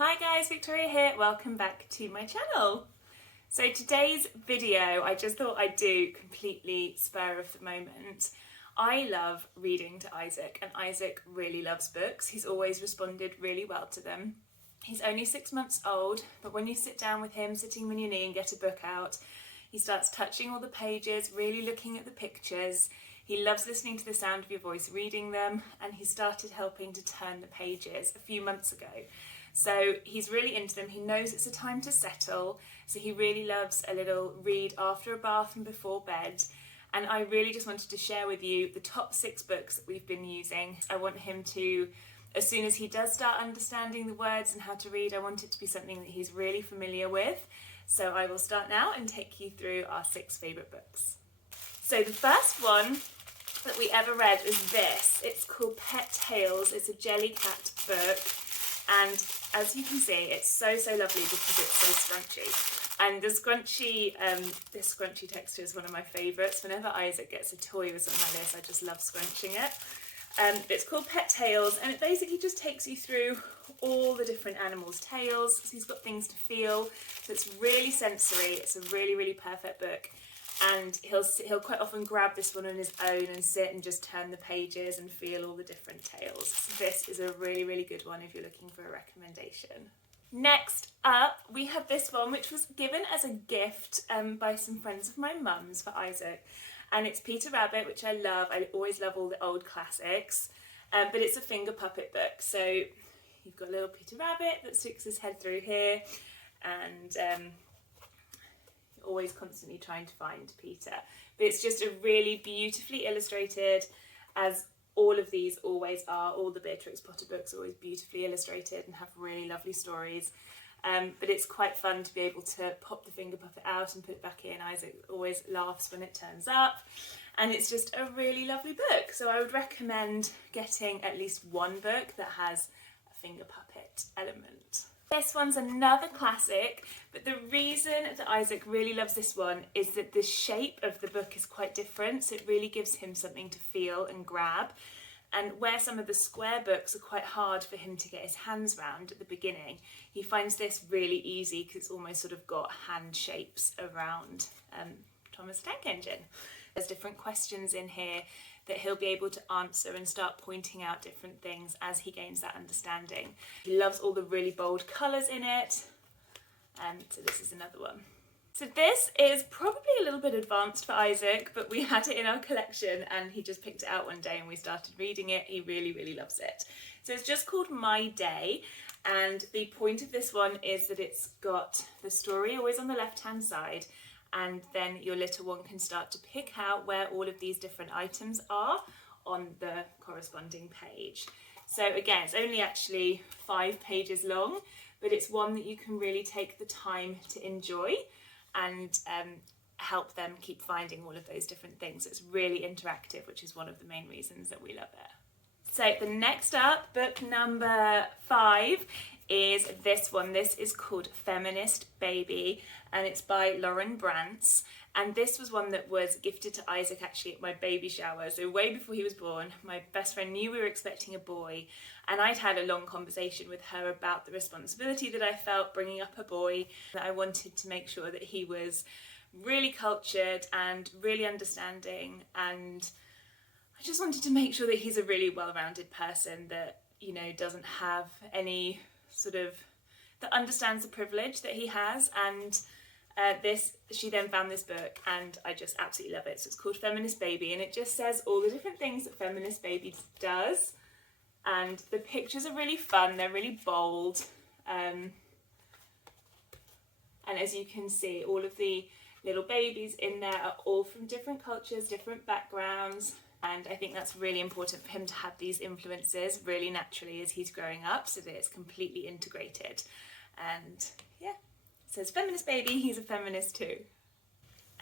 Hi guys, Victoria here, welcome back to my channel. So today's video I just thought I'd do completely spur of the moment. I love reading to Isaac and Isaac really loves books. He's always responded really well to them. He's only 6 months old, but when you sit down with him, sitting on your knee and get a book out, he starts touching all the pages, really looking at the pictures. He loves listening to the sound of your voice reading them, and he started helping to turn the pages a few months ago. So he's really into them. He knows it's a time to settle, so he really loves a little read after a bath and before bed. And I really just wanted to share with you the top 6 books that we've been using. I want him to, as soon as he does start understanding the words and how to read, I want it to be something that he's really familiar with. So I will start now and take you through our 6 favourite books. So the first one that we ever read was this. It's called Pet Tales. It's a jellycat book, and as you can see, it's so lovely because it's so scrunchy. And the scrunchy, this scrunchy texture is one of my favourites. Whenever Isaac gets a toy or something like this, I just love scrunching it. It's called Pet Tales, and it basically just takes you through all the different animals' tails. So he's got things to feel. So it's really sensory. It's a really perfect book. And he'll quite often grab this one on his own and sit and just turn the pages and feel all the different tales. So this is a really good one if you're looking for a recommendation. Next up, we have this one, which was given as a gift by some friends of my mum's for Isaac. And it's Peter Rabbit, which I love. I always love all the old classics. But it's a finger puppet book. So you've got a little Peter Rabbit that sticks his head through here. And always constantly trying to find Peter. But it's just a really beautifully illustrated, as all of these always are. All the Beatrix Potter books are always beautifully illustrated and have really lovely stories. But it's quite fun to be able to pop the finger puppet out and put it back in. Isaac always laughs when it turns up. And it's just a really lovely book. So I would recommend getting at least one book that has a finger puppet element. This one's another classic, but the reason that Isaac really loves this one is that the shape of the book is quite different, so it really gives him something to feel and grab. And where some of the square books are quite hard for him to get his hands round at the beginning, he finds this really easy because it's almost sort of got hand shapes around Thomas the Tank Engine. There's different questions in here that he'll be able to answer and start pointing out different things as he gains that understanding. He loves all the really bold colours in it, and so this is another one. So this is probably a little bit advanced for Isaac, but we had it in our collection and he just picked it out one day and we started reading it. He really loves it. So it's just called My Day, and the point of this one is that it's got the story always on the left-hand side, and then your little one can start to pick out where all of these different items are on the corresponding page. So again, it's only actually 5 pages long, but it's one that you can really take the time to enjoy and help them keep finding all of those different things. It's really interactive, which is one of the main reasons that we love it. So the next up, book number 5, is this one. This is called Feminist Baby, and it's by Lauren Brantz. And this was one that was gifted to Isaac actually at my baby shower, so way before he was born. My best friend knew we were expecting a boy, and I'd had a long conversation with her about the responsibility that I felt bringing up a boy, that I wanted to make sure that he was really cultured and really understanding, and I just wanted to make sure that he's a really well-rounded person that, you know, doesn't have any sort of, that understands the privilege that he has. And she then found this book and I just absolutely love it. So it's called Feminist Baby, and it just says all the different things that Feminist Baby does, and the pictures are really fun, they're really bold, and as you can see, all of the little babies in there are all from different cultures, different backgrounds. And I think that's really important for him to have these influences really naturally as he's growing up, so that it's completely integrated. And yeah, it says Feminist Baby, he's a feminist too.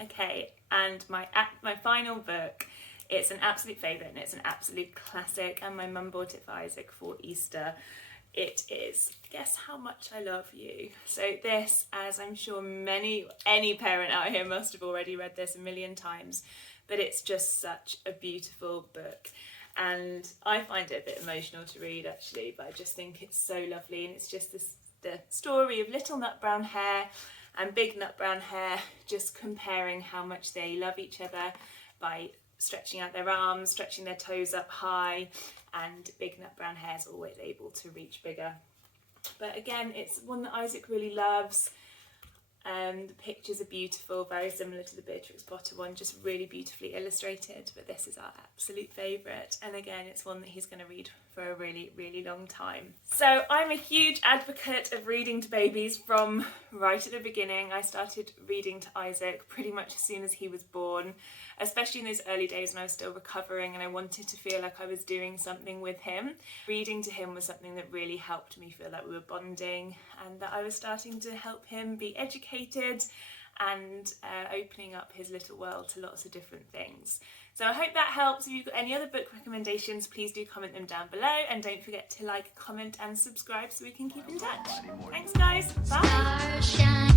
Okay, and my final book, it's an absolute favourite and it's an absolute classic, and my mum bought it for Isaac for Easter. It is Guess How Much I Love You. So this, as I'm sure any parent out here must have already read this a million times, but it's just such a beautiful book. And I find it a bit emotional to read actually, but I just think it's so lovely, and it's just this the story of little nut brown hare and big nut brown hare just comparing how much they love each other by stretching out their arms, stretching their toes up high, and big nut brown hare is always able to reach bigger. But again, it's one that Isaac really loves. The pictures are beautiful, very similar to the Beatrix Potter one, just really beautifully illustrated, but this is our absolute favourite, and again it's one that he's going to read for a really, really long time. So I'm a huge advocate of reading to babies from right at the beginning. I started reading to Isaac pretty much as soon as he was born, especially in those early days when I was still recovering and I wanted to feel like I was doing something with him. Reading to him was something that really helped me feel like we were bonding and that I was starting to help him be educated and opening up his little world to lots of different things. So I hope that helps. If you've got any other book recommendations, please do comment them down below, and don't forget to like, comment and subscribe so we can keep in touch. Thanks guys, bye!